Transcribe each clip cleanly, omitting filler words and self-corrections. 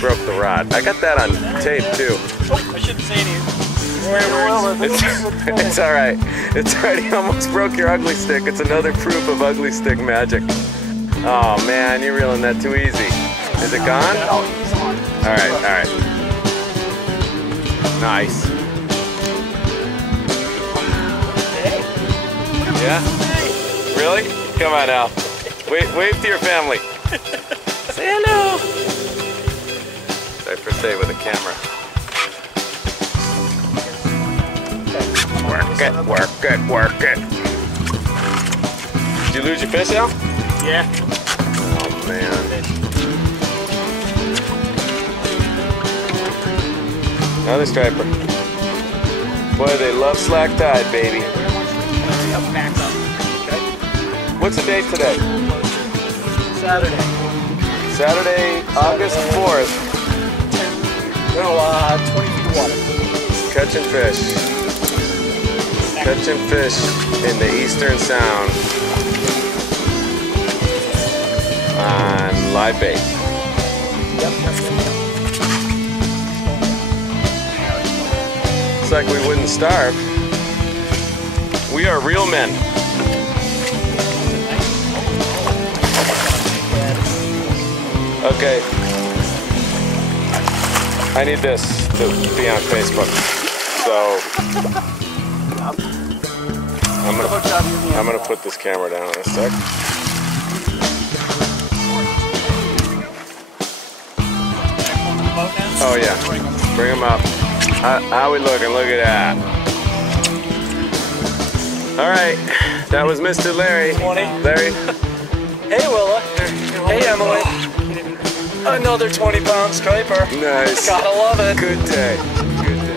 broke the rod. I got that on tape too. Oh, I shouldn't say anything. It's alright. It's alright. You almost broke your ugly stick. It's another proof of ugly stick magic. Oh man, you're reeling that too easy. Is it gone? Alright, alright. Nice. Yeah? Really? Come on now. Wave to your family. Say hello. Sorry for staying with the camera. Work it, work it, work it. Did you lose your fish, Al? Yeah. Oh man. Another striper. Boy, they love slack tide, baby. What's the date today? Saturday. Saturday, August 4th. 20 feet of water. Catching fish. Catching fish in the Eastern Sound on live bait. It's like we wouldn't starve. We are real men. Okay. I need this to be on Facebook. So I'm gonna put this camera down in a sec. Oh yeah, bring them up. How we looking? Look at that. All right, that was Mr. Larry. 20. Larry. Hey Willa. Hey Emily. Another 20-pound striper. Nice. Gotta love it. Good day. Good day.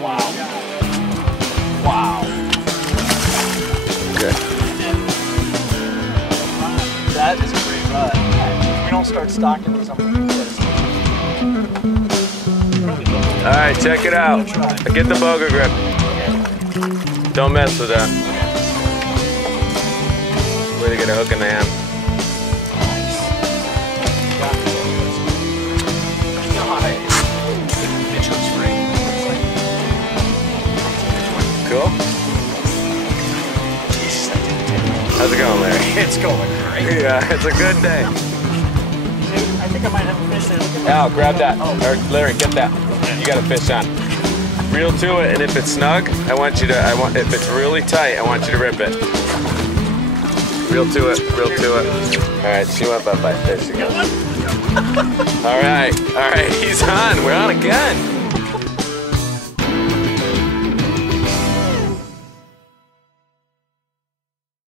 Wow. Wow. Okay. That is a great rod. We don't start stocking these, I'm gonna do this. All right, check it out. Get the boga grip. Don't mess with that. Way to get a hook in the hand. Cool. How's it going, Larry? It's going great. Yeah, it's a good day. I think I might have a fish there. Al, grab that. Or Larry, get that. You got a fish on. Reel to it, and if it's snug, if it's really tight, I want you to rip it. Reel to it, reel to it. All right, she went by fish again. All right, he's on. We're on again.